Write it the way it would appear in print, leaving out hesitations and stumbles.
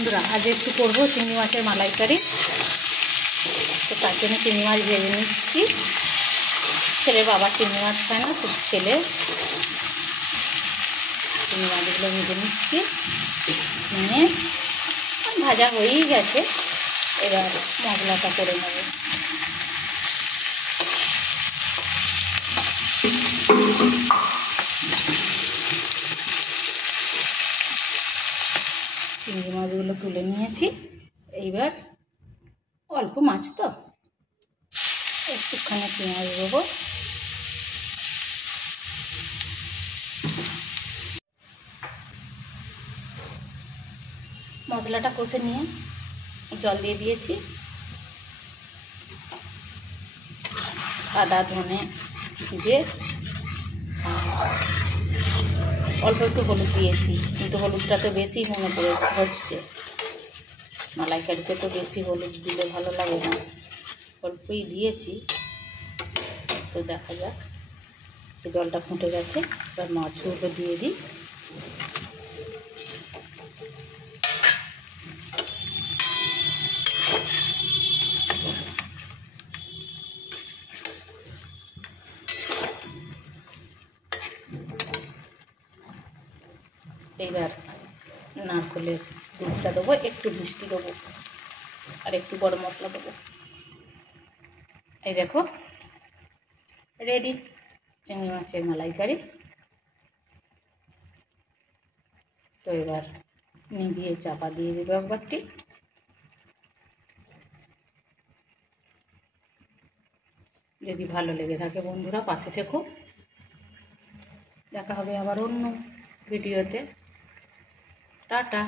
বন্ধুরা আজ একটু করবো চিংড়ি মাছের মালাইকারি। তো তার জন্য চিংড়ি মাছ ভেজে নিচ্ছি। ছেলের বাবা চিংড়ি মাছ খায় না, তো ছেলে চিংড়ি মাছগুলো ভেজে নিচ্ছি। নিয়ে ভাজা হয়েই গেছে, এবার মশলাটা করে নেব। চিংড়ি মাছগুলো তুলে নিয়েছি। এইবার অল্প মাছ তো একটুখানি পেঁয়াজ দেবো। মশলাটা কষে নিয়ে জল দিয়ে দিয়েছি। আদা ধনে দিয়ে অল্প একটু হলুদ দিয়েছি, কিন্তু হলুদটা তো বেশি মনে করে হচ্ছে। মালাইকারিতে তো বেশি হলুদ দিলে ভালো লাগে না, অল্পই দিয়েছি। তো দেখা যাক, তো জলটা ফুটে গেছে, এবার মাছগুলো দিয়ে দিই। এইবার নারকেলের দুধটা দেবো, একটু মিষ্টি দেবো, আর একটু গরম মশলা দেবো। এই দেখো রেডি চিংড়ি মাছের মালাইকারি। তো এবার নিভিয়ে চাপা দিয়ে দেবো একবারটি। যদি ভালো লেগে থাকে বন্ধুরা পাশে থেকো। দেখা হবে আবার অন্য ভিডিওতে। টাটা।